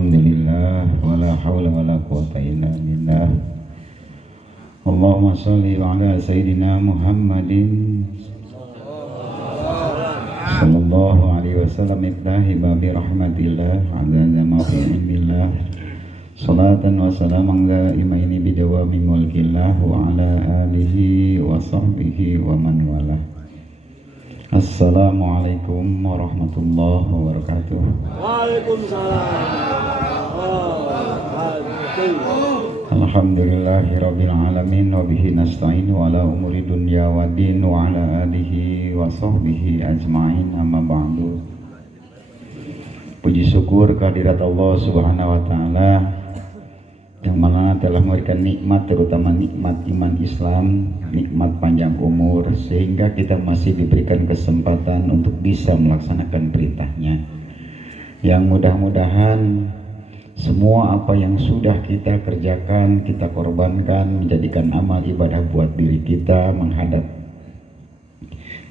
Alhamdulillah, wala hawla wala quwata illa billah. Allahumma sholli ala sayyidina Muhammadin sallallahu alaihi wasallam ibtahi babi rahmatillah azza ma fi ilmillah. Salatan wa salaman daimaini bidawami mulkillah wa ala alihi wa sahbihi wa man walah. Assalamualaikum warahmatullahi wabarakatuh. Alhamdulillahirabbil alamin wa bihi nasta'in wa ala umuri dunya waddin wa ala alihi wa sahbihi ajmain, amma ba'du. Puji syukur kehadirat Allah Subhanahu wa taala yang mana telah memberikan nikmat, terutama nikmat iman Islam, nikmat panjang umur, sehingga kita masih diberikan kesempatan untuk bisa melaksanakan perintahnya. Yang mudah-mudahan semua apa yang sudah kita kerjakan, kita korbankan, menjadikan amal ibadah buat diri kita menghadap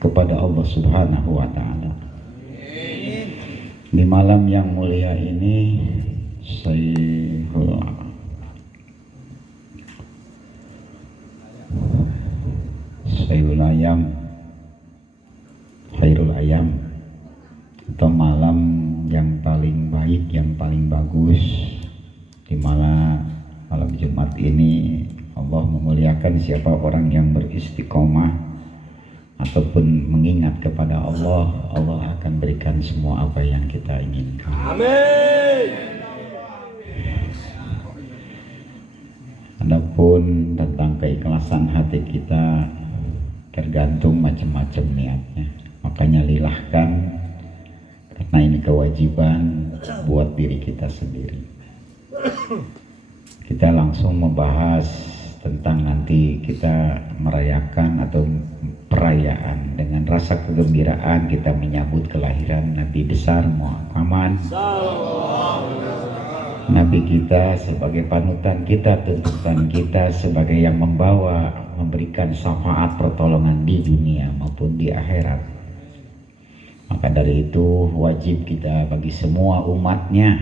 kepada Allah Subhanahu wa taala. Di malam yang mulia ini, Khairul Ayam atau malam yang paling baik, yang paling bagus, di mana malam Jumat ini Allah memuliakan siapa orang yang beristiqomah ataupun mengingat kepada Allah, Allah akan berikan semua apa yang kita inginkan. Amin. Adapun tentang keikhlasan hati kita tergantung macam-macam niatnya. Makanya lilahkan, karena ini kewajiban buat diri kita sendiri. Kita langsung membahas tentang nanti kita merayakan atau perayaan dengan rasa kegembiraan kita menyambut kelahiran Nabi besar Muhammad, Nabi kita sebagai panutan kita, tuntutan kita sebagai yang membawa, memberikan syafaat pertolongan di dunia maupun di akhirat. Maka dari itu wajib kita bagi semua umatnya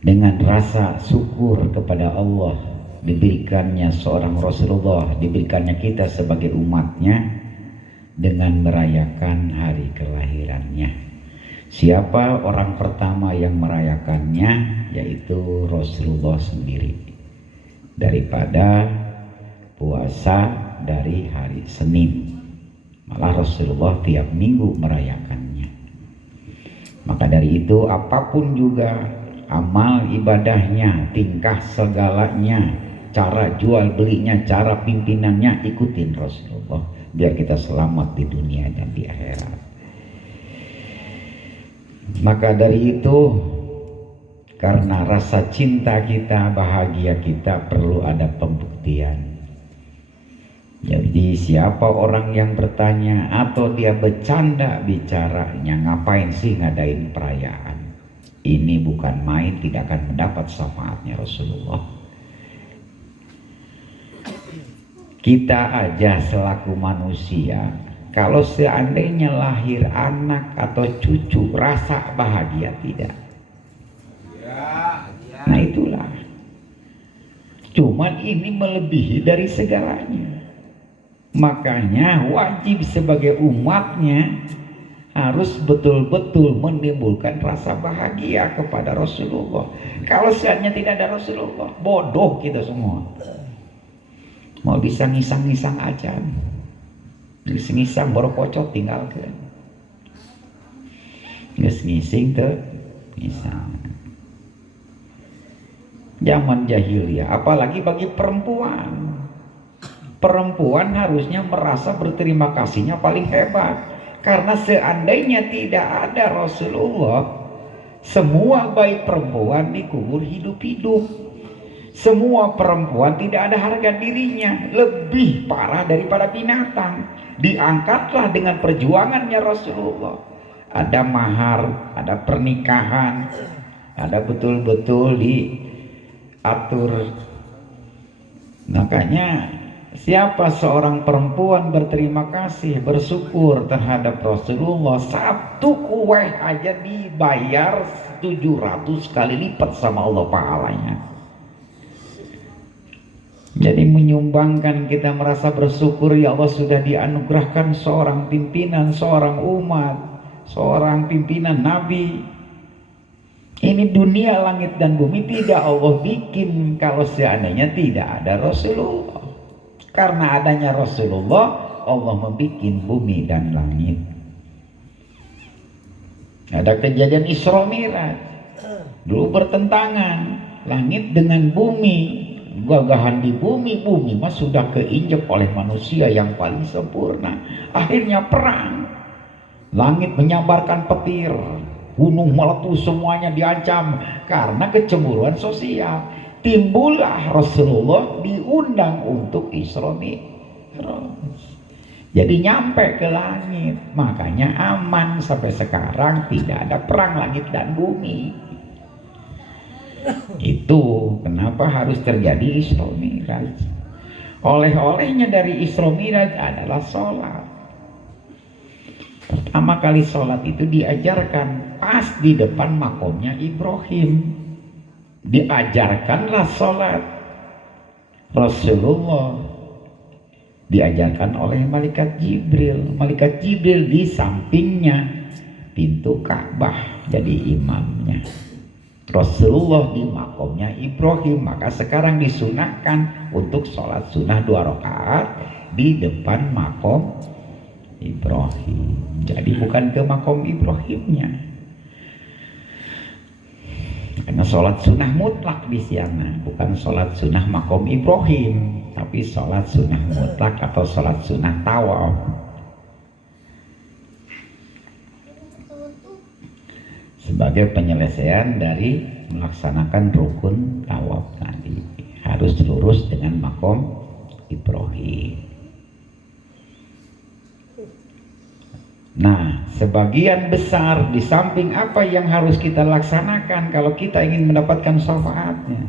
dengan rasa syukur kepada Allah diberikannya seorang Rasulullah, diberikannya kita sebagai umatnya dengan merayakan hari kelahirannya. Siapa orang pertama yang merayakannya? Yaitu Rasulullah sendiri. Daripada puasa dari hari Senin, malah Rasulullah tiap minggu merayakannya. Maka dari itu apapun juga amal ibadahnya, tingkah segalanya, cara jual belinya, cara pimpinannya, ikutin Rasulullah biar kita selamat di dunia dan di akhirat. Maka dari itu, karena rasa cinta kita, bahagia kita, perlu ada pembuktian. Jadi siapa orang yang bertanya atau dia bercanda bicaranya, ngapain sih ngadain perayaan? Ini bukan main, tidak akan mendapat syafaatnya Rasulullah. Kita aja selaku manusia, kalau seandainya lahir anak atau cucu, rasa bahagia tidak? Nah itulah. Cuman ini melebihi dari segalanya. Makanya wajib sebagai umatnya harus betul-betul menimbulkan rasa bahagia kepada Rasulullah. Kalau seandainya tidak ada Rasulullah, bodoh kita semua. Mau bisa ngisang-ngisang aja, ngisang baru kocok tinggalkan, ngising tuh ngisang. Zaman jahiliyah, apalagi bagi perempuan. Perempuan harusnya merasa berterima kasihnya paling hebat, karena seandainya tidak ada Rasulullah, semua bayi perempuan dikubur hidup-hidup. Semua perempuan tidak ada harga dirinya, lebih parah daripada binatang. Diangkatlah dengan perjuangannya Rasulullah. Ada mahar, ada pernikahan, ada betul-betul diatur. Makanya siapa seorang perempuan berterima kasih, bersyukur terhadap Rasulullah, satu kue aja dibayar 700 kali lipat sama Allah pahalanya. Jadi menyumbangkan kita merasa bersyukur, ya Allah sudah dianugerahkan seorang pimpinan, seorang umat, seorang pimpinan Nabi. Ini dunia langit dan bumi tidak Allah bikin kalau seandainya tidak ada Rasulullah. Karena adanya Rasulullah, Allah membuat bumi dan langit. Ada kejadian Isra Mi'raj. Dulu bertentangan langit dengan bumi. Gagahan di bumi mah sudah keinjak oleh manusia yang paling sempurna. Akhirnya perang. Langit menyambarkan petir, gunung meletus, semuanya diancam karena kecemburuan sosial. Timbullah Rasulullah diundang untuk Isra Mi'raj. Jadi nyampe ke langit, makanya aman sampai sekarang, tidak ada perang langit dan bumi. Itu kenapa harus terjadi Isra Mi'raj. Oleh-olehnya dari Isra Mi'raj adalah sholat. Pertama kali sholat itu diajarkan pas di depan makomnya Ibrahim. Diajarkanlah sholat. Rasulullah diajarkan oleh malaikat Jibril. Malaikat Jibril di sampingnya pintu Ka'bah jadi imamnya. Rasulullah di makomnya Ibrahim. Maka sekarang disunahkan untuk sholat sunnah 2 rakaat di depan makom Ibrahim. Jadi bukan ke makom Ibrahimnya, karena sholat sunnah mutlak di sana, bukan sholat sunnah makom Ibrahim, tapi sholat sunnah mutlak atau sholat sunnah tawaf. Sebagai penyelesaian dari melaksanakan rukun tawaf tadi, harus lurus dengan makom Ibrahim. Nah, sebagian besar di samping apa yang harus kita laksanakan kalau kita ingin mendapatkan syafaatnya,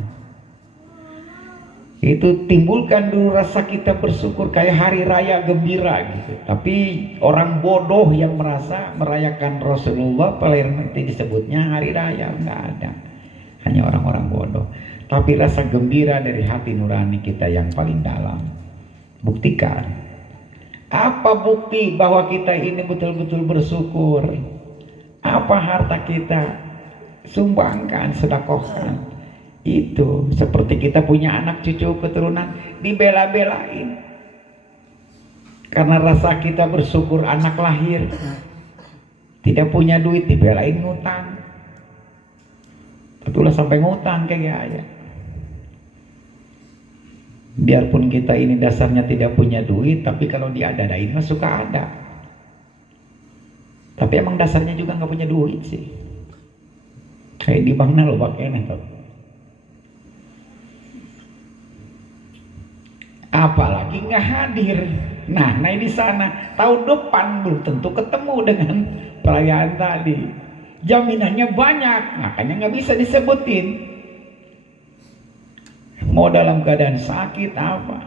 itu timbulkan dulu rasa kita bersyukur kayak hari raya gembira gitu. Tapi orang bodoh yang merasa merayakan Rasulullah paling disebutnya hari raya, nggak ada. Hanya orang-orang bodoh. Tapi rasa gembira dari hati nurani kita yang paling dalam. Buktikan. Apa bukti bahwa kita ini betul-betul bersyukur? Apa harta kita? Sumbangkan, sedekahkan. Itu seperti kita punya anak cucu keturunan, dibela-belain karena rasa kita bersyukur anak lahir. Tidak punya duit, dibelain ngutang. Itulah sampai ngutang kayak gaya. Biarpun kita ini dasarnya tidak punya duit, tapi kalau diada-adain mah suka ada. Tapi emang dasarnya juga nggak punya duit sih. Kayak di banknya lo pakai tuh. Apalagi nggak hadir. Nah di sana tahun depan belum tentu ketemu dengan perayaan tadi. Jaminannya banyak, makanya nggak bisa disebutin. Mau dalam keadaan sakit apa?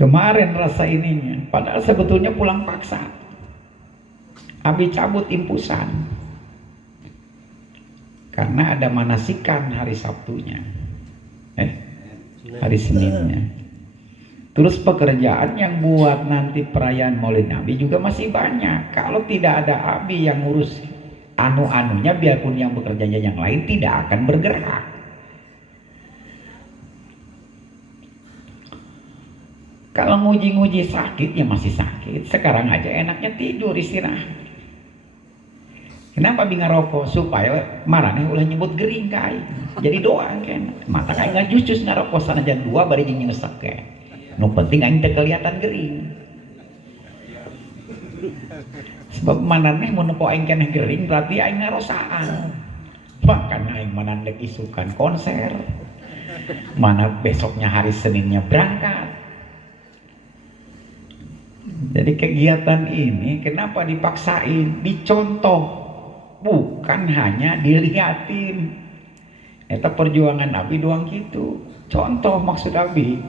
Kemarin rasa ininya, padahal sebetulnya pulang paksa. Abi cabut impusan. Karena ada manasikan hari Sabtunya. Hari Seninnya. Terus pekerjaan yang buat nanti perayaan Maulid Nabi juga masih banyak. Kalau tidak ada Abi yang ngurus anu-anunya, biarpun yang bekerjanya yang lain tidak akan bergerak. Kalau nguji-nguji sakit ya masih sakit. Sekarang aja enaknya tidur istirahat. Kenapa bingar rokok? Supaya marahnya ulah nyebut gering kai. Jadi doa kan. Mata kai nggak jus ngarokok sana jam 2 bari jeung ngesek ke. Nu penting aing teu kelihatan gering. Sebab mananeh mun nepo aing keneh gering berarti aing ngarosaan. Makanya aing manandek isukan konser. Mana besoknya hari Seninnya berangkat. Jadi kegiatan ini kenapa dipaksain, dicontoh, bukan hanya dilihatin. Eta perjuangan Abi doang gitu. Contoh maksud Abi.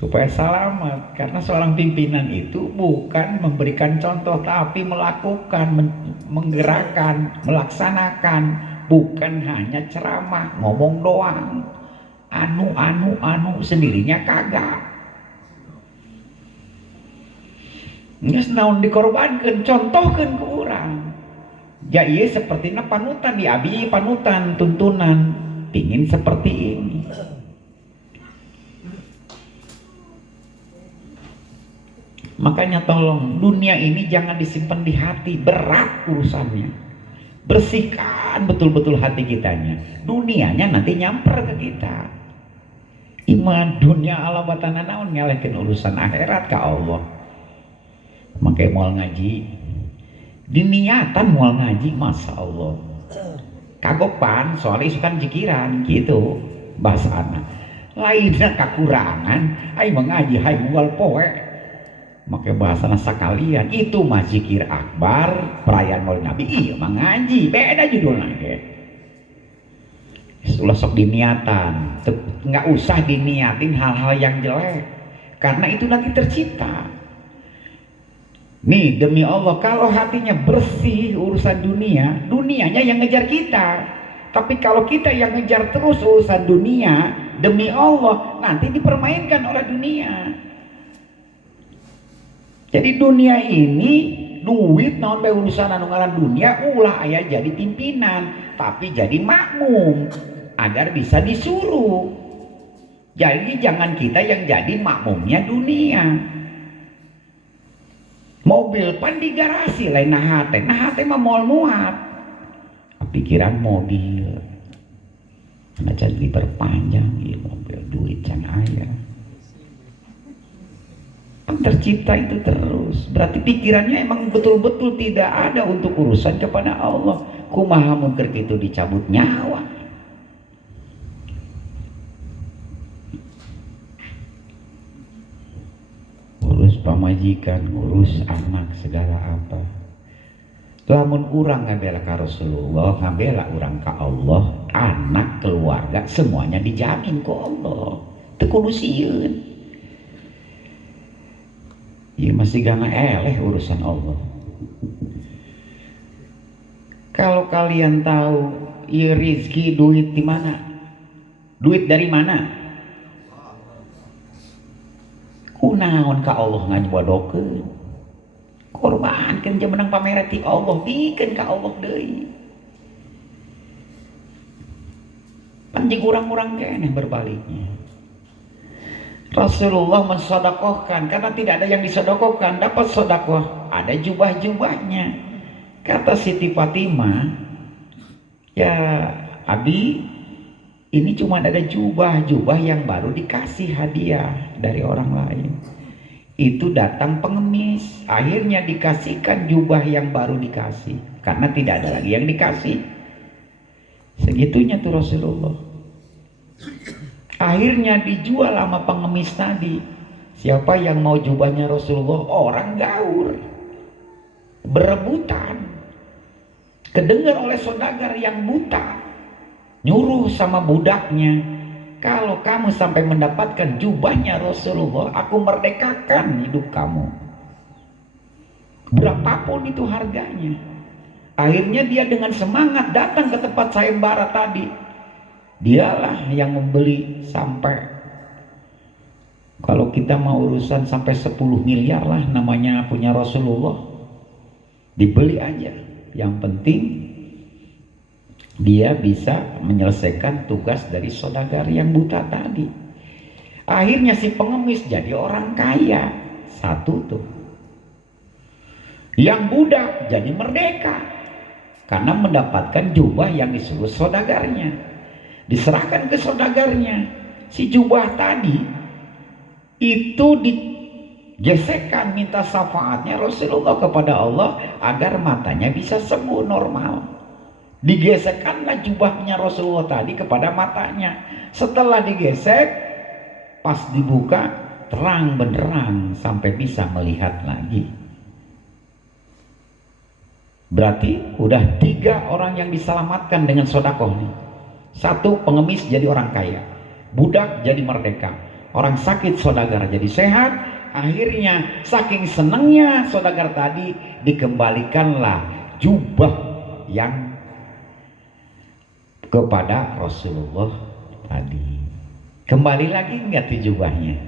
supaya selamat. Karena seorang pimpinan itu bukan memberikan contoh tapi melakukan, menggerakkan, melaksanakan, bukan hanya ceramah ngomong doang, anu sendirinya kagak. Nges naon dikorbankan, contohkan ke orang. Ya iya seperti panutan di abi panutan tuntunan pingin seperti ini. Makanya tolong dunia ini jangan disimpan di hati, berat urusannya. Bersihkan betul-betul hati kitanya. Dunianya nanti nyamper ke kita. Iman dunia ala batana naon nyalekin urusan akhirat ke Allah. Makanya mau ngaji, diniatan mau ngaji, masya Allah. Kagopan soalnya isukan jikiran gitu bahasa anak. Lainnya kekurangan, ay mengaji, hay mual poe. Makanya bahasa sekalian itu mah zikir akbar, perayaan maulid Nabi, iya mengaji, beda judulnya. Itulah sok diniatan, nggak usah diniatin hal-hal yang jelek, karena itu nanti tercipta. Nih demi Allah, kalau hatinya bersih urusan dunia, dunianya yang ngejar kita. Tapi kalau kita yang ngejar terus urusan dunia, demi Allah nanti dipermainkan oleh dunia. Jadi dunia ini duit naon bae urusan anu ngaran dunia, ulah aya jadi pimpinan, tapi jadi makmum agar bisa disuruh. Jadi jangan kita yang jadi makmumnya dunia. Mobil pan di garasi lain nahate mah moal muat. Pikiran mobil, karena jadi diperpanjang ya mobil duit can aya. Tercipta itu terus, berarti pikirannya emang betul-betul tidak ada untuk urusan kepada Allah. Kumaha mungkin itu dicabut nyawa. Urus pamajikan, urus anak, segala apa. Lamun urang ngabela ka Rasulullah, ngabela urang ka Allah, anak, keluarga semuanya dijamin ku Allah. Teu kudu sieun. Ya masih gana eleh urusan Allah. Kalau kalian tahu ya rizki duit di mana? Duit dari mana? Kunaon ka Allah ngajbodokeun. Korbankeun jeung menang pamere ti Allah, dikeun ka Allah deui. Panjing urang-urang keneh berbaliknya. Rasulullah mensodakohkan karena tidak ada yang disodakohkan, dapat sodakoh, ada jubah-jubahnya. Kata Siti Fatimah, ya Abi, ini cuma ada jubah-jubah yang baru dikasih hadiah dari orang lain. Itu datang pengemis, akhirnya dikasihkan jubah yang baru dikasih karena tidak ada lagi yang dikasih. Segitunya tuh Rasulullah. Akhirnya dijual sama pengemis tadi. Siapa yang mau jubahnya Rasulullah? Orang gaul, berebutan. Kedengar oleh saudagar yang buta, nyuruh sama budaknya, kalau kamu sampai mendapatkan jubahnya Rasulullah, aku merdekakan hidup kamu. Berapapun itu harganya. Akhirnya dia dengan semangat datang ke tempat sayembara tadi. Dialah yang membeli sampai, kalau kita mau urusan sampai 10 miliar lah namanya punya Rasulullah, dibeli aja. Yang penting dia bisa menyelesaikan tugas dari saudagar yang buta tadi. Akhirnya si pengemis jadi orang kaya. Satu tuh. Yang budak jadi merdeka karena mendapatkan jubah yang disuruh saudagarnya. Diserahkan ke saudagarnya. Si jubah tadi itu digesekkan, minta syafaatnya Rasulullah kepada Allah agar matanya bisa sembuh normal. Digesekkanlah jubahnya Rasulullah tadi kepada matanya. Setelah digesek, pas dibuka terang benderang sampai bisa melihat lagi. Berarti udah 3 orang yang diselamatkan dengan sodakoh nih. 1 pengemis jadi orang kaya, budak jadi merdeka, Orang sakit saudagar jadi sehat. Akhirnya saking senangnya saudagar tadi, dikembalikanlah jubah yang kepada Rasulullah tadi. Kembali lagi enggak tuh jubahnya?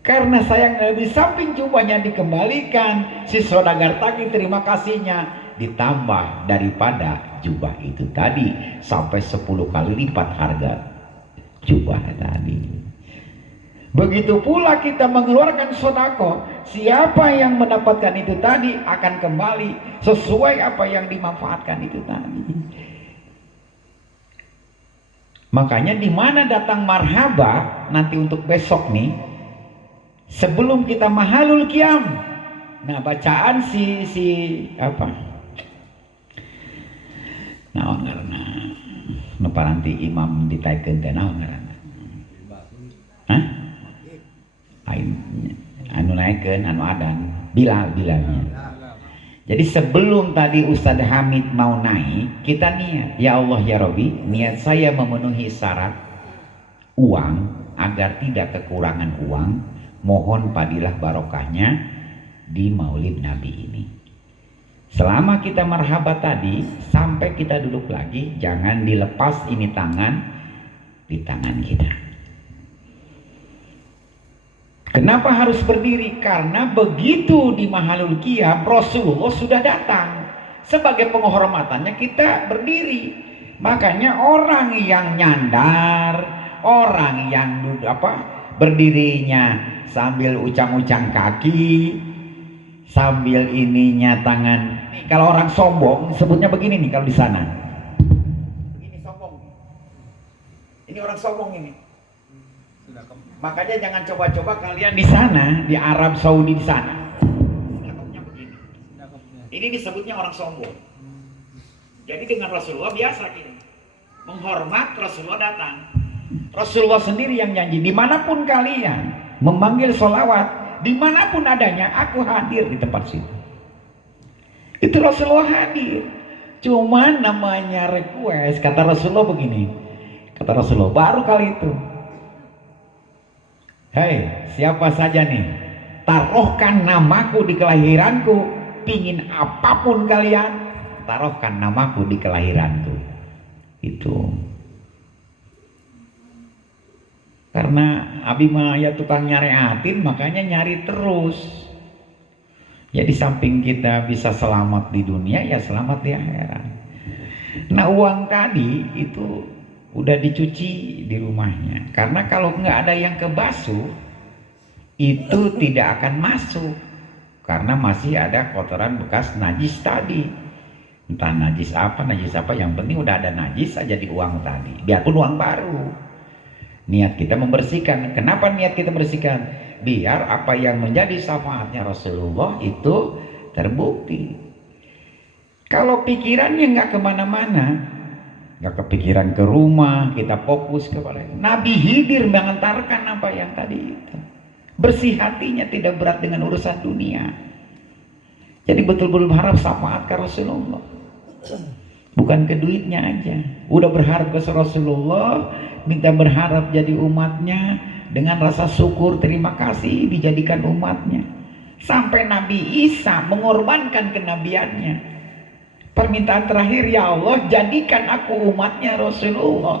Karena sayang di samping jubahnya dikembalikan, si saudagar tadi terima kasihnya ditambah daripada jubah itu tadi sampai 10 kali lipat harga jubah tadi. Begitu pula kita mengeluarkan sedekah, siapa yang mendapatkan itu tadi akan kembali sesuai apa yang dimanfaatkan itu tadi. Makanya di mana datang marhaba nanti untuk besok nih, sebelum kita mahalul qiyam. Nah, bacaan si apa? Nah, karena nanti imam ditaikeun teh naon ngaranna? Hah? Anu naikeun anu adan Bilalnya. Jadi sebelum tadi Ustadz Hamid mau naik, kita niat, ya Allah ya Rabbi, niat saya memenuhi syarat uang agar tidak kekurangan uang, mohon padilah barokahnya di Maulid Nabi ini. Selama kita marhabat tadi, sampai kita duduk lagi, jangan dilepas ini tangan di tangan kita. Kenapa harus berdiri? Karena begitu di Mahalul Qiyam Rasulullah sudah datang. Sebagai penghormatannya kita berdiri. Makanya orang yang nyandar, orang yang berdirinya sambil ucang-ucang kaki, sambil ininya tangan. Kalau orang sombong sebutnya begini nih kalau di sana. Begini sombong. Ini orang sombong ini. Makanya jangan coba-coba kalian di sana, di Arab Saudi di sana. Begini. Ini disebutnya orang sombong. Jadi dengan Rasulullah biasa gini. Menghormat Rasulullah datang. Rasulullah sendiri yang janji, dimanapun kalian memanggil sholawat, dimanapun adanya, aku hadir di tempat situ. Itu Rasulullah hadir. Cuman namanya request, kata Rasulullah begini. Kata Rasulullah, baru kali itu. Hei, siapa saja nih, taruhkan namaku di kelahiranku, pingin apapun kalian, taruhkan namaku di kelahiranku. Itu karena Abi mah ya tukang nyareatin, makanya nyari terus. Ya di samping kita bisa selamat di dunia, ya selamat di akhirat. Nah, uang tadi itu udah dicuci di rumahnya, karena kalau nggak ada yang kebasuh itu tidak akan masuk, karena masih ada kotoran bekas najis tadi. Entah najis apa, yang penting udah ada najis aja di uang tadi, biarpun uang baru. Niat kita membersihkan. Kenapa niat kita bersihkan? Biar apa yang menjadi syafaatnya Rasulullah itu terbukti. Kalau pikirannya nggak kemana-mana, nggak kepikiran ke rumah, kita fokus kepada Nabi hidir mengantarkan apa yang tadi itu. Bersih hatinya, tidak berat dengan urusan dunia. Jadi betul-betul berharap syafaat ke Rasulullah, bukan ke duitnya aja. Udah berharap ke Rasulullah, minta berharap jadi umatnya, dengan rasa syukur terima kasih dijadikan umatnya. Sampai Nabi Isa mengorbankan kenabiannya. Permintaan terakhir, ya Allah jadikan aku umatnya Rasulullah,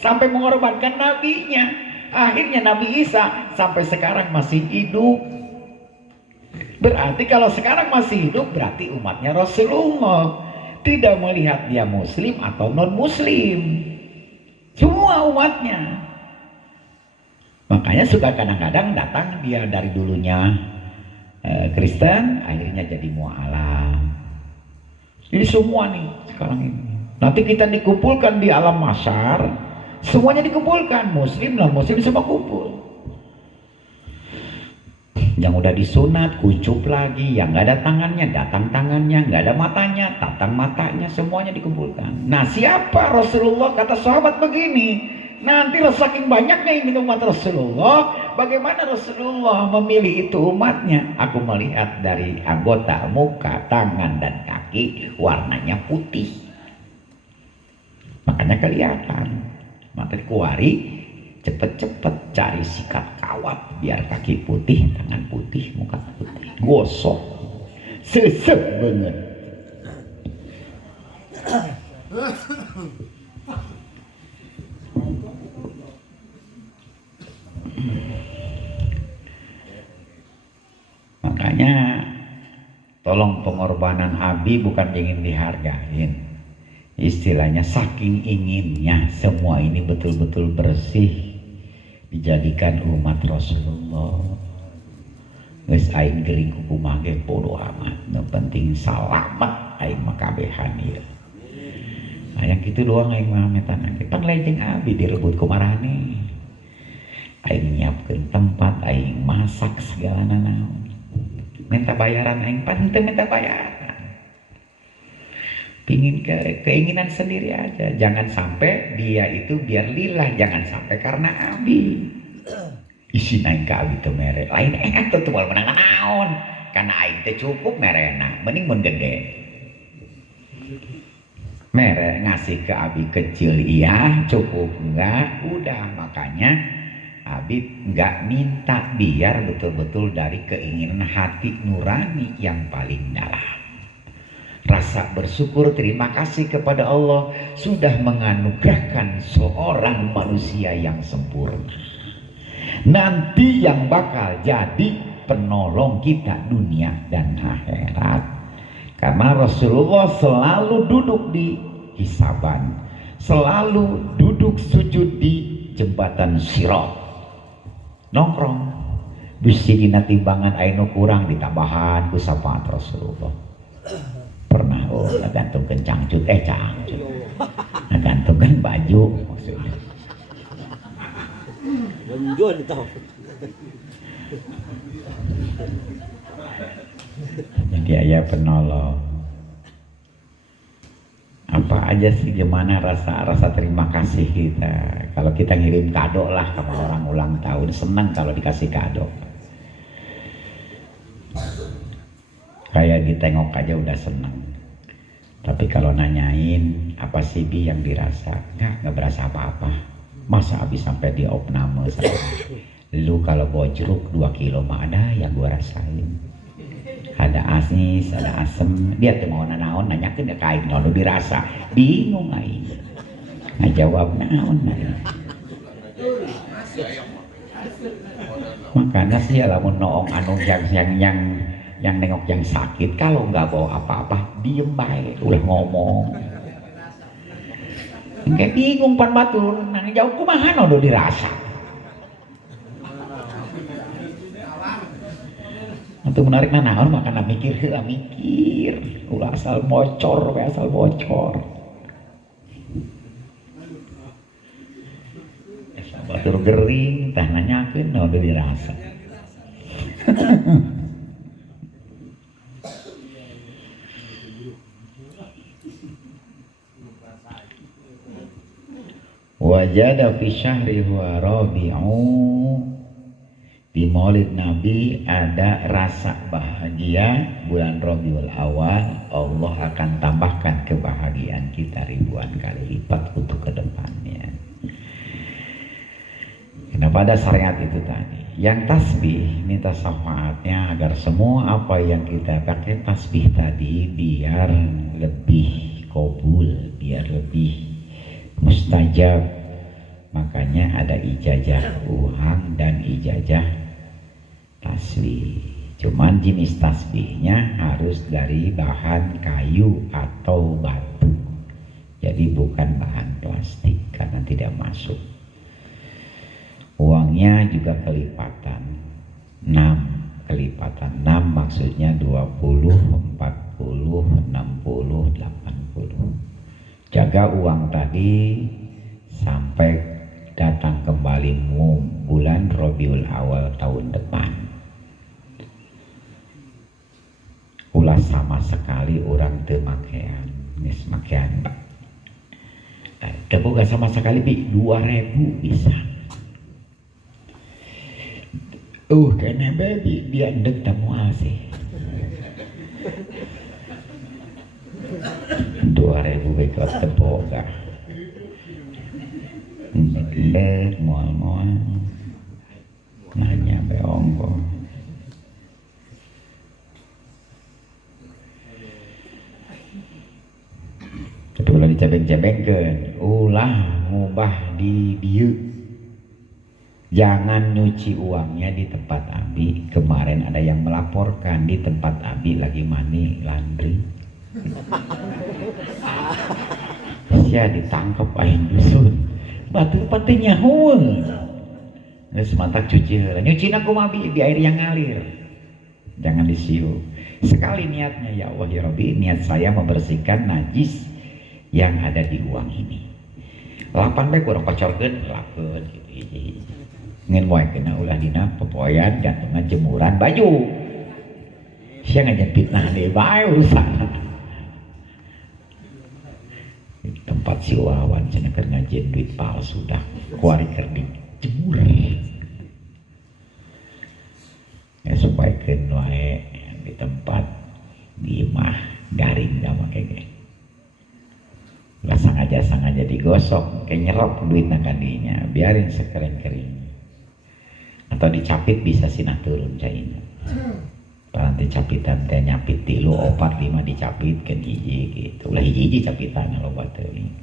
sampai mengorbankan nabinya. Akhirnya Nabi Isa sampai sekarang masih hidup. Berarti kalau sekarang masih hidup, berarti umatnya Rasulullah. Tidak melihat dia muslim atau non muslim, semua umatnya. Makanya suka kadang-kadang datang dia dari dulunya Kristen, akhirnya jadi mu'alaf. Jadi semua nih sekarang ini. Nanti kita dikumpulkan di alam mahsyar, semuanya dikumpulkan, muslim non muslim semua kumpul. Yang udah disunat kuncup lagi, yang nggak ada tangannya datang tangannya, nggak ada matanya datang matanya, semuanya dikumpulkan. Nah, siapa Rasulullah? Kata sahabat begini, nanti saking banyaknya ini umat Rasulullah, bagaimana Rasulullah memilih itu umatnya? Aku melihat dari anggota muka, tangan dan kaki warnanya putih, makanya kelihatan. Materi kuari cepet-cepet cari sikat kawat biar kaki putih, tangan putih, muka putih, gosok sesek banget. Makanya tolong pengorbanan Abi bukan ingin dihargain, istilahnya saking inginnya semua ini betul-betul bersih dijadikan umat Rasulullah. Geus aing gering kumaha ge bodo amat, nu penting salamet aing mah kabehan ieu. Yang kitu doang aing mah metan ge pan lain jeung Abi direbut ku marane. Aing nyiapkeun tempat, aing masak segala naon. Minta bayaran aing pan teu minta bayaran. Pingin keinginan sendiri aja, jangan sampai dia itu biar lillah, jangan sampai karena Abi. Isi aing ka Abi teu mere, lain tuh moal menang naon, karena aing teh cukup merena, mending mun gede. Mere ngasih ke Abi kecil iya, cukup enggak, udah. Makanya Abi enggak minta, biar betul-betul dari keinginan hati nurani yang paling dalam. Rasa bersyukur, terima kasih kepada Allah sudah menganugerahkan seorang manusia yang sempurna, nanti yang bakal jadi penolong kita dunia dan akhirat. Karena Rasulullah selalu duduk di hisaban, selalu duduk sujud di jembatan Sirat, nongkrong bisi dina timbangan anu kurang ditambahan ku syafaat Rasulullah. Pernah ngagantungkeun cangcut ngagantungkeun baju maksudnya. Gonjon itu. Jadi aya penolong. Apa aja sih, gimana rasa terima kasih kita kalau kita ngirim kado lah sama orang ulang tahun, senang kalau dikasih kado. Kayak ditengok aja udah senang. Tapi kalau nanyain apa sih Bi yang dirasa, nggak berasa apa-apa. Masa habis sampai di opname saya. Lu kalau bawa jeruk 2 kilo mah ada yang gua rasain. Ada asis, ada asem. Dia tuh mau naon nanyakeun ka aing naon dirasa. Bingung aing. Ngajawab naon. Makanya sih lamun noong anu yang nengok yang sakit, kalau nggak bawa apa-apa diem baik, udah ngomong kayak bingung pan batur nang jauh kumaha udah dirasa untuk menarik naon makanya mikir ulah asal bocor batur gering tah nanyakeun udah dirasa. Wajada fi syahri huwa rabi'u, di maulid Nabi ada rasa bahagia bulan Rabiul Awal. Allah akan tambahkan kebahagiaan kita ribuan kali lipat untuk kedepannya. Kenapa ada syariat itu tadi? Yang tasbih minta syafaatnya agar semua apa yang kita pakai tasbih tadi biar lebih qabul, biar lebih mustajab. Makanya ada ijazah uhang dan ijazah tasbih. Cuman jenis tasbihnya harus dari bahan kayu atau batu, jadi bukan bahan plastik karena tidak masuk. Uangnya juga kelipatan 6 maksudnya 20, 40, 60, 80. Jaga uang tadi sampai datang kembali bulan Rabiul Awal tahun depan. Ulah sama sekali orang teu makean, geus makean teu boga sama sekali Bi 2.000 bisa. Kena baby dia ndek tamual sih. 2.000 bekot teu boga. Lek moal dicebeng-cebengkeun ulah ngubah di dieu. Jangan nyuci uangnya di tempat abi. Kemarin ada yang melaporkan di tempat abi lagi mani laundry. Sia ditangkap aing dusun. Batu patinya hul. Geus mantak cuci heula. Nyucina kumaha abi di air yang ngalir. Jangan disiu. Sekali niatnya, ya Allah ya Rabbi, niat saya membersihkan najis yang ada di uang ini. Lapan bae kurang kocorkeun, lakeun gitu. Ngen wae kena ulah dina pepoyan gantungan jemuran baju. Sia ngajen fitnah deui bae urusan. Tempat si Wawan cenah keur ngajen duit palsu dah kuari keur dijemur. Ya sampaikeun wae di tempat di imah garing dah make ge. Lah sangaja digosok kayak nyerop duitna ka dinya, biarin sekering-kering. Atau dicapit bisa sinah turun caina. Nanti capitan teh nyapit 3, 4, 5 dicapit ke hiji gitu. Ulah hiji capitannya loba teuing.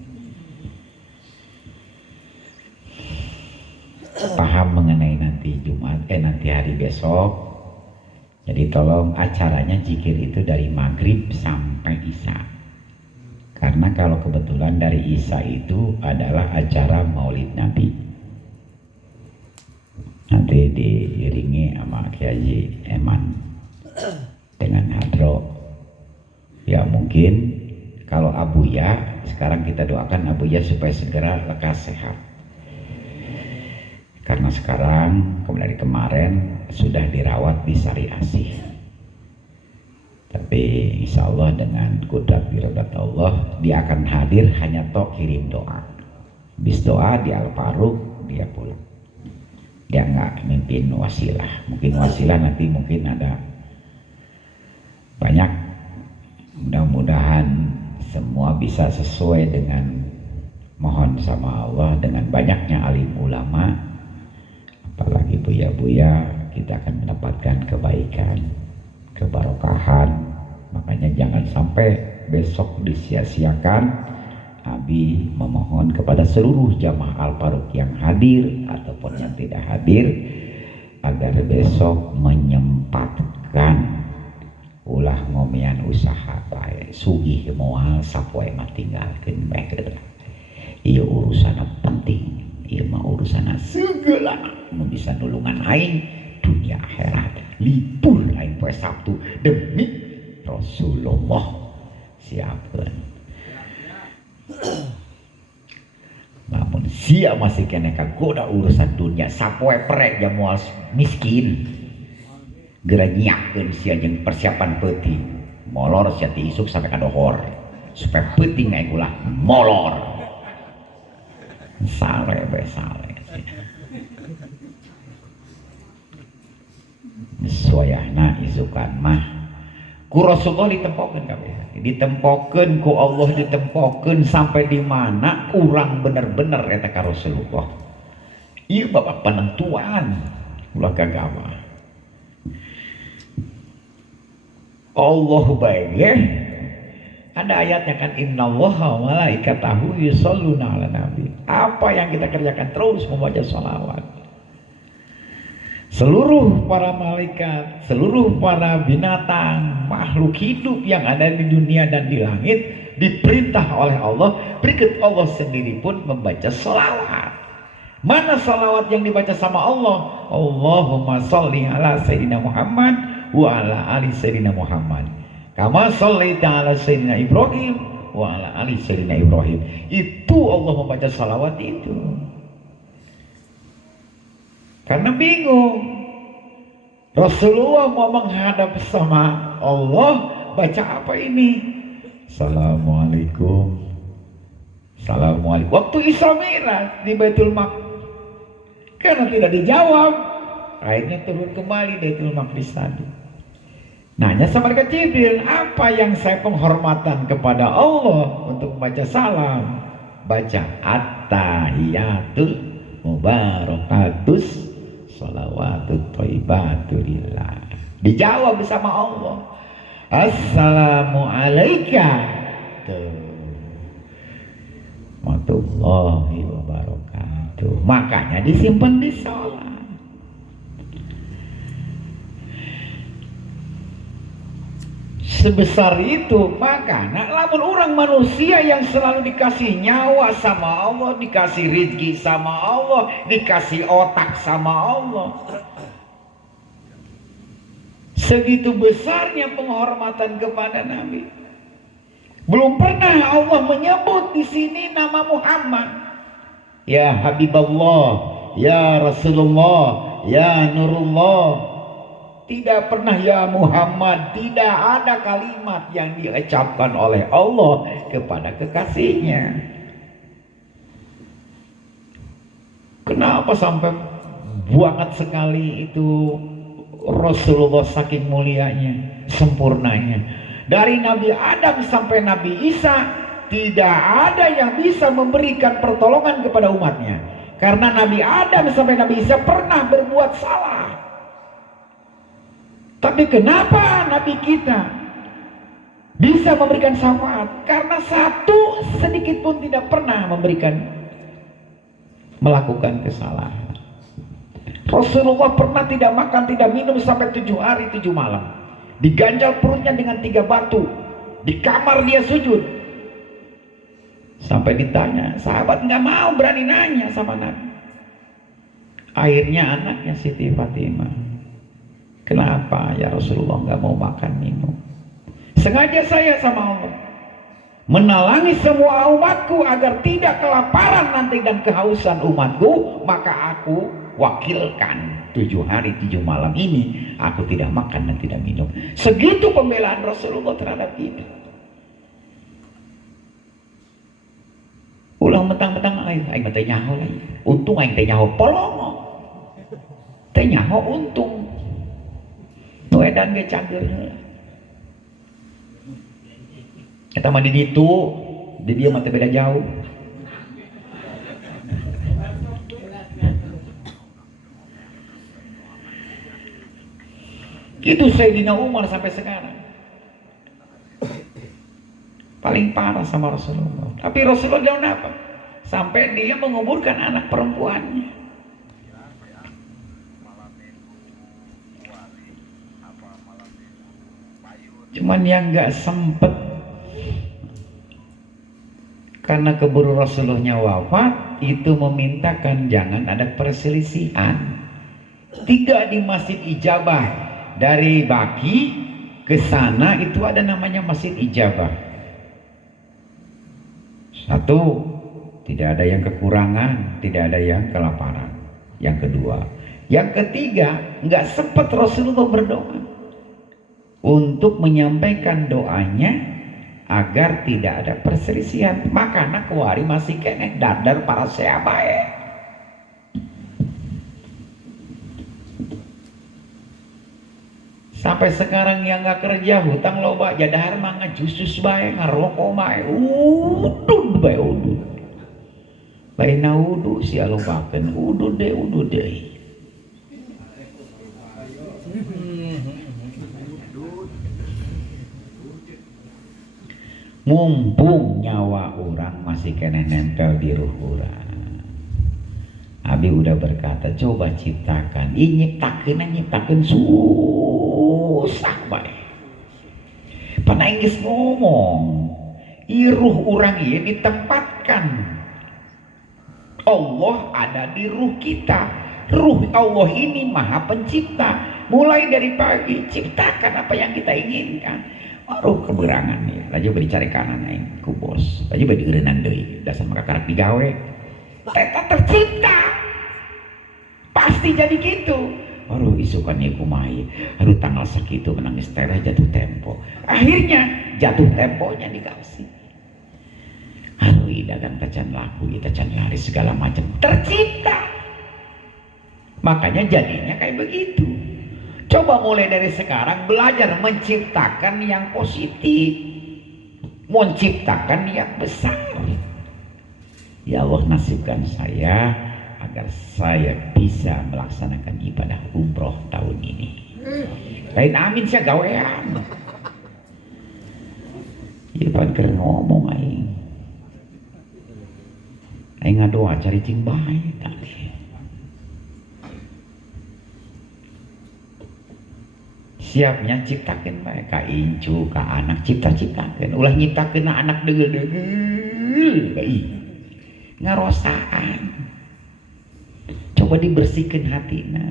Paham mengenai nanti Jumat nanti hari besok. Jadi tolong acaranya zikir itu dari maghrib sampai isya. Karena kalau kebetulan dari isya itu adalah acara Maulid Nabi. Nanti diiringi sama Kiai Haji Eman dengan hadro. Ya mungkin kalau Abuya, sekarang kita doakan Abuya supaya segera lekas sehat. Karena sekarang dari kemarin sudah dirawat di Sari Asih. Tapi insya Allah dengan kudrat iradat Allah dia akan hadir, hanya tok kirim doa. Bis doa di Al-Faruq dia pulang. Dia nggak mimpin wasilah. Mungkin wasilah nanti mungkin ada banyak. Mudah-mudahan semua bisa sesuai dengan mohon sama Allah, dengan banyaknya alim ulama. Apalagi buya-buya, kita akan mendapatkan kebaikan, kebarokahan. Makanya jangan sampai besok disia-siakan. Abi memohon kepada seluruh jamaah Al-Faruq yang hadir ataupun yang tidak hadir agar besok menyempatkan ulah ngomean usaha bae sugih moal sapoe mah tinggalkeun bae keur. Ieu urusan penting, ieu mah urusan segala nu bisa nulungan aing dunia akhirat. Libur aing poe Sabtu demi Rasulullah. Siapkeun. Namun sia masih kena kagoda urusan dunia sapoe perek ja moal miskin. Geura nyiapkeun sia jeung persiapan peuting. Molor sia ti isuk sampai ka dohor supaya peuting aing ulah molor. Sare bae sare. Soyahna isukan mah ku Rasulullah ditempokeun kabeh. Ditempokeun ku Allah, ditempokeun sampai di mana urang bener-bener eta ka Rasulullah. Ieu babak penentuan ulah gagawa. Allah baik ya. Ada ayatnya kan innallaha wa malaikatahu yusholluna 'alan nabi. Apa yang kita kerjakan terus membaca sholawat. Seluruh para malaikat, seluruh para binatang, makhluk hidup yang ada di dunia dan di langit diperintah oleh Allah, berikut Allah sendiri pun membaca sholawat. Mana sholawat yang dibaca sama Allah? Allahumma sholli ala Sayyidina Muhammad wa ala ali Sayyidina Muhammad kama shollaita ala Sayyidina Ibrahim wa ala ali Sayyidina Ibrahim. Itu Allah membaca sholawat itu. Karena bingung, Rasulullah mau menghadap sama Allah, baca apa ini? Assalamualaikum, Assalamualaikum. Waktu Isra Mi'raj di Baitul Maqdis, karena tidak dijawab, akhirnya turun kembali Baitul Maqdis tadi. Nanya sama malaikat Jibril, apa yang saya penghormatan kepada Allah untuk membaca salam? Baca at-tahiyatul mubarakatus sholawatut thayyibatu lillah. Dijawab bersama Allah. Assalamu alaika. Tuh. warahmatullahi wabarakatuh. Makanya disimpan di sholat. Sebesar itu, makanya lamun orang manusia yang selalu dikasih nyawa sama Allah, dikasih rezeki sama Allah, dikasih otak sama Allah, segitu besarnya penghormatan kepada Nabi. Belum pernah Allah menyebut di sini nama Muhammad. Ya Habibullah, ya Rasulullah, ya Nurullah. Tidak pernah ya Muhammad. Tidak ada kalimat yang diucapkan oleh Allah kepada kekasihnya. Kenapa sampai banget sekali itu Rasulullah, saking mulianya, sempurnanya. Dari Nabi Adam sampai Nabi Isa, tidak ada yang bisa memberikan pertolongan kepada umatnya. Karena Nabi Adam sampai Nabi Isa pernah berbuat salah. Tapi kenapa Nabi kita bisa memberikan syafaat? Karena satu sedikit pun tidak pernah melakukan kesalahan. Rasulullah pernah tidak makan, tidak minum sampai 7 hari 7 malam. Diganjal perutnya dengan 3 batu. Di kamar dia sujud. Sampai ditanya, sahabat nggak mau berani nanya sama Nabi. Akhirnya anaknya Siti Fatimah, kenapa ya Rasulullah nggak mau makan minum? Sengaja saya sama Allah menalangi semua umatku agar tidak kelaparan nanti dan kehausan umatku, maka aku wakilkan 7 hari 7 malam ini aku tidak makan dan tidak minum. Segitu pembelaan Rasulullah terhadap kita. Ulang mentang-mentang aing teh nyaho lagi. Untung aing teh nyaho polongo. Teh nyaho untung. Nu edan ge cager. Eta mah di ditu, di dieu mah teh beda jauh. Gitu Sayyidina Umar sampai sekarang. Paling parah sama Rasulullah. Tapi Rasulullah jangan apa? Sampai dia menguburkan anak perempuannya. Cuman yang gak sempet, karena keburu Rasulullahnya wafat, itu memintakan jangan ada perselisihan. 3 di Masjid Ijabah, dari Baki ke sana itu ada namanya Masjid Ijabah. 1, tidak ada yang kekurangan, tidak ada yang kelaparan. Yang kedua, yang ketiga, nggak sempat Rasulullah berdoa untuk menyampaikan doanya agar tidak ada perselisihan. Makanya kuari masih kene dadar para sahabat. Sampai sekarang yang nggak kerja hutang loba jadahar mah ngajusus bae ngarokok bae udud bae udud. Lain udu sia lobakeun udud deui. Mumpung nyawa orang masih kena nempel di ruh orang. Abi udah berkata, coba ciptakan. Ini nyiptakeun susah bae. Panaingis ngomong, ruh orang ini ditempatkan. Allah ada di ruh kita. Ruh Allah ini maha pencipta. Mulai dari pagi, ciptakan apa yang kita inginkan. Ruh keberangan nih, lagi bercari kanan aing ku bos. Lagi bari eureunang deui, dasar maka karek digawe. Teta tercipta. Pasti jadi gitu. Aduh isukan ieu kumaha. Aduh tanggal sakitu menangis tereh jatuh tempo. Akhirnya jatuh temponya dikasih. Aduh dagang tacan laku, tacan laris segala macam tercipta. Makanya jadinya kayak begitu. Coba mulai dari sekarang belajar menciptakan yang positif, menciptakan yang besar. Ya Allah nasibkan saya agar saya bisa melaksanakan ibadah umroh tahun ini. Lain amin saya gawean. Ipan keur ngomong aing. Aing ngadoa cari cing bae tadi. Siapnya ciptakeun bae ka incu ka anak ciptakeun ulah nyiptakeun anak deugel-deugel bae. Ngarosaan. Coba dibersihkan hatinya.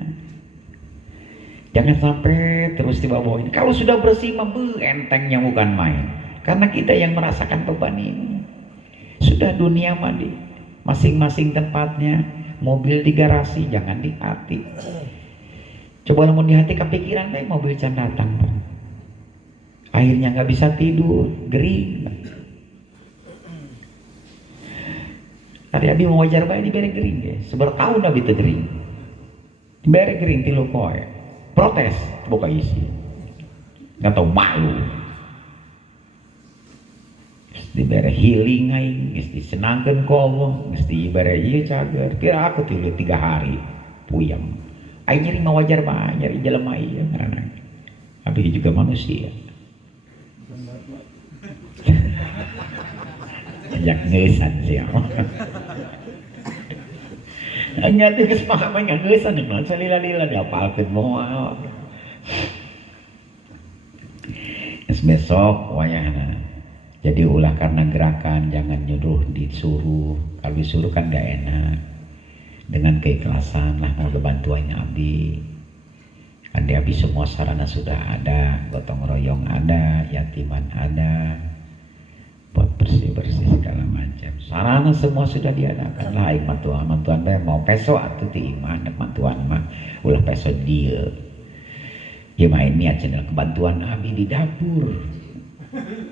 Jangan sampai terus dibawain. Kalau sudah bersih mah entengnya bukan main. Karena kita yang merasakan beban ini. Sudah dunia mandi masing-masing tempatnya. Mobil di garasi jangan di hati. Coba namun di hati kepikiran baik mobil can datang. Akhirnya nggak bisa tidur, gering. Hari abi mau wajar bae dibere gering ge. Sebertahun abi teu gering. Dibere gering tilu poe. Protes boga isi. Enggak tahu malu. Geus dibere healing aing, geus disenangkeun ku Allah, geus dibere ieu cager. Kira aku tilu 3 hari puyeng. Aing nyeri mah wajar bae, nyeri jelema ieu ngaranna. Abi juga manusia. Jak ngeusan sia. Nya teh geus paham nya ngeusan naon salila-lila diapalkeun moal. Geus besok wayahna. Jadi ulah karena gerakan, jangan nyuruh disuruh. Kalau disuruh kan gak enak. Dengan keikhlasan lah mau bantuannya abdi. Kan di abdi semua sarana sudah ada, gotong royong ada, yatiman ada. Buat bersih-bersih segala macam sarana semua sudah diadakan lah. Aing mantuan bae mau peso atuh ti imah mantuan mah ulah peso dia ya main niat cenah kebantuan abi di dapur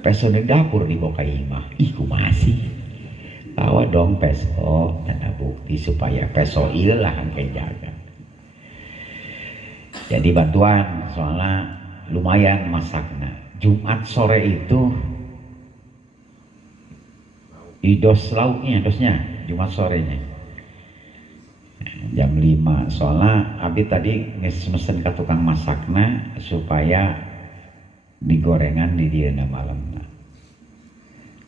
peso di dapur di boka imah ih masih tawa dong peso tanda bukti supaya peso ieu lah angke jaga. Jadi bantuan soalnya lumayan masakna. Jumat sore itu idos lauknya, dosnya Jumat sorenya jam 5 soalnya abi tadi mesen ke tukang masakna supaya digorengan di dia malam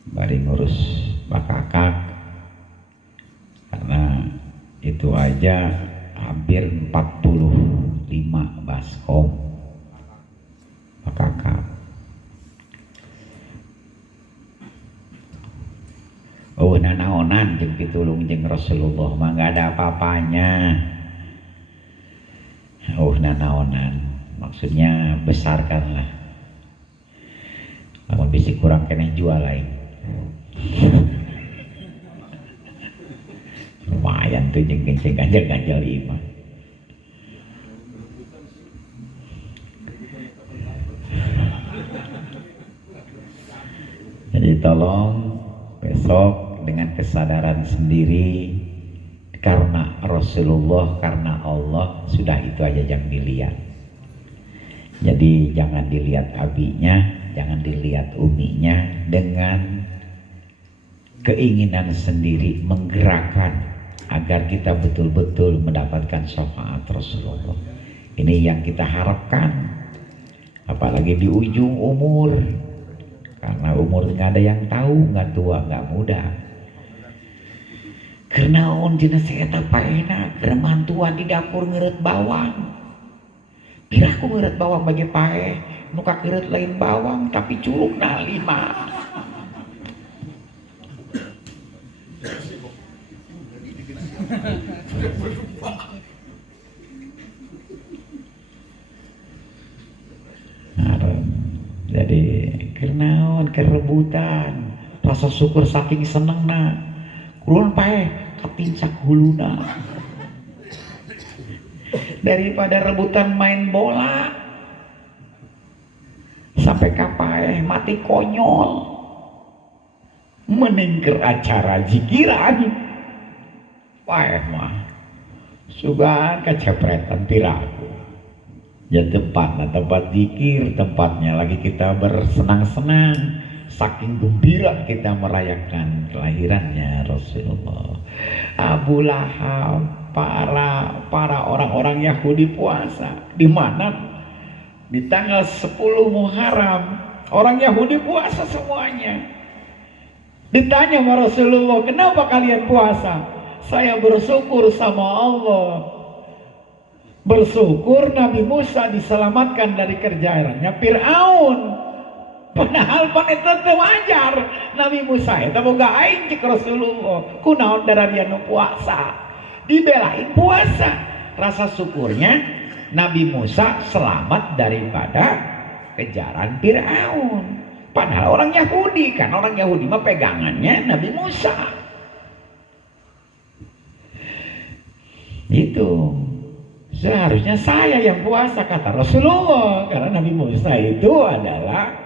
bari ngurus bakakak karena itu aja hampir 45 baskom bakakak. Oh nanaonan jeung pitulung jeung Rasulullah mah enggak ada apa-apanya. Oh nanaonan maksudnya besarkanlah. Lamun bisi kurang keneh jual lain. Lumayan tuh jeung kencing ganjel-ganjel imah. Jadi tolong besok dengan kesadaran sendiri karena Rasulullah, karena Allah, sudah itu aja jangan dilihat. Jadi jangan dilihat abinya, jangan dilihat uminya, dengan keinginan sendiri menggerakkan agar kita betul-betul mendapatkan syafaat Rasulullah. Ini yang kita harapkan, apalagi di ujung umur. Karena umur nggak ada yang tahu, nggak tua nggak muda. Karena on jenis saya tak enak, remantuan di dapur ngeret bawang. Bila aku ngeret bawang bagi pae, nuka ngeret lain bawang tapi curug na 5. Jadi karena kerebutan rasa syukur saking senengna kulon pae katincak huluna daripada rebutan main bola sampai kapae mati konyol meningker acara zikiran pae mah sugan kacepretan piraku. Ya tempat zikir, tempatnya lagi kita bersenang-senang, saking gembira kita merayakan kelahirannya Rasulullah. Abu Lahab, para orang-orang Yahudi puasa, di mana di tanggal 10 Muharram orang Yahudi puasa semuanya. Ditanya sama Rasulullah, kenapa kalian puasa? Saya bersyukur sama Allah. Bersyukur Nabi Musa diselamatkan dari kerjaannya Fir'aun. Padahal pan itu wajar. Nabi Musa itu boga aing cek Rasulullah. Kunaon dararian nu puasa. Dibelain puasa. Rasa syukurnya Nabi Musa selamat daripada kejaran Fir'aun. Padahal orang Yahudi kan, orang Yahudi mah pegangannya Nabi Musa. Itu seharusnya saya yang puasa kata Rasulullah, karena Nabi Musa itu adalah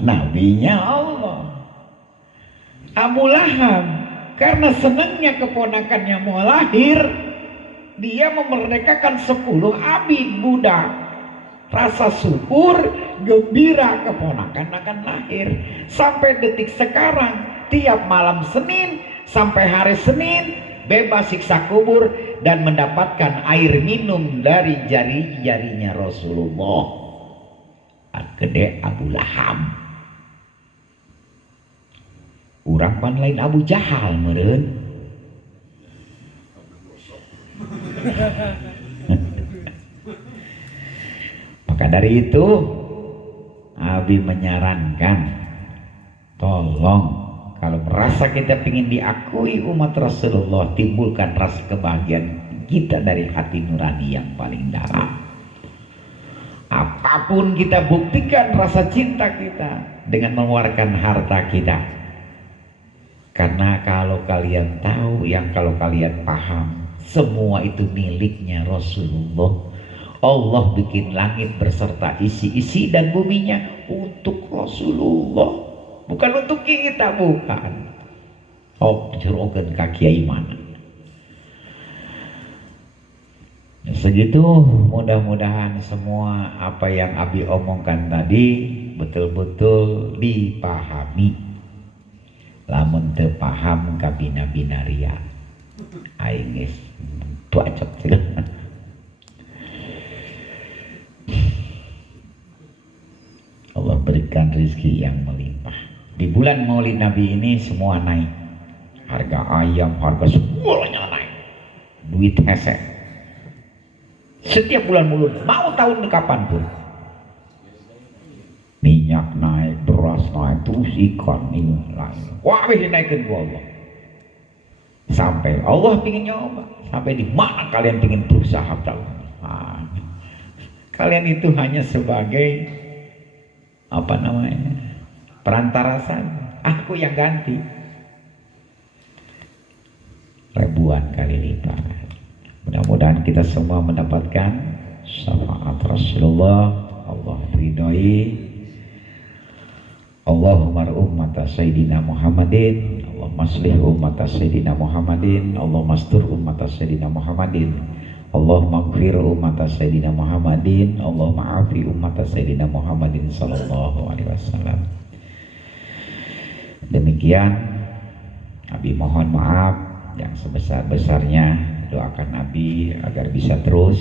nabinya Allah. Abu Lahab karena senangnya keponakannya mau lahir, dia memerdekakan 10 abid budak. Rasa syukur, gembira keponakan akan lahir. Sampai detik sekarang, tiap malam Senin sampai hari Senin bebas siksa kubur dan mendapatkan air minum dari jari-jarinya Rasulullah. Gede Abu Lahab. Urang pan lain Abu Jahal meureun. Maka dari itu Abi menyarankan, tolong kalau merasa kita ingin diakui umat Rasulullah, timbulkan rasa kebahagiaan kita dari hati nurani yang paling dalam. Apapun kita buktikan rasa cinta kita dengan mengeluarkan harta kita. Karena kalau kalian tahu, yang kalau kalian paham, semua itu miliknya Rasulullah. Allah bikin langit berserta isi-isi dan buminya untuk Rasulullah, bukan untuk kita, bukan. Oh, jurogan kaki iman. Segitu, mudah-mudahan semua apa yang Abi omongkan tadi betul-betul dipahami. Lamun teu paham ka bina-bina ria. Aing geus tuacok. Allah berikan rezeki yang melimpah. Di bulan Maulid Nabi ini semua naik. Harga ayam, harga semuanya naik. Duit hese. Setiap bulan Maulid, mau tahun kapanpun. Minyak naik, beras naik, terus ikan ini lain. Wah, dinaikin ku Allah. Sampai Allah pingin nyoba. Sampai di mana kalian pingin berusaha tahu? Nah, kalian itu hanya sebagai apa namanya, perantara saja. Aku yang ganti ribuan kali lipat. Mudah-mudahan kita semua mendapatkan syafaat Rasulullah. Allah ridhoi. Allahumma ummata sayyidina Muhammadin, Allahumma aslih ummata sayyidina Muhammadin, Allahumma astur ummata sayyidina Muhammadin, Allahumma ighfir ummata sayyidina Muhammadin, Allahumma afi ummata sayyidina Muhammadin sallallahu alaihi wasallam. Demikian Abi mohon maaf yang sebesar-besarnya. Doakan Abi agar bisa terus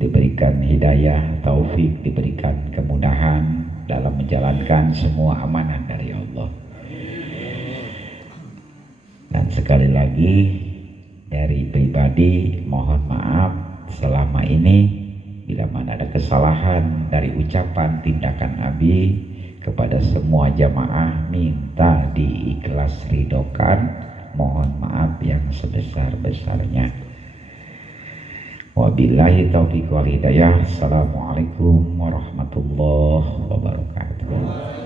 diberikan hidayah, taufik, diberikan kemudahan dalam menjalankan semua amanah dari Allah. Dan sekali lagi dari pribadi mohon maaf selama ini bila mana ada kesalahan dari ucapan tindakan Abi kepada semua jamaah, minta diikhlas ridokan, mohon maaf yang sebesar-besarnya. Wabillahi taufiq wal hidayah. Assalamualaikum warahmatullahi wabarakatuh.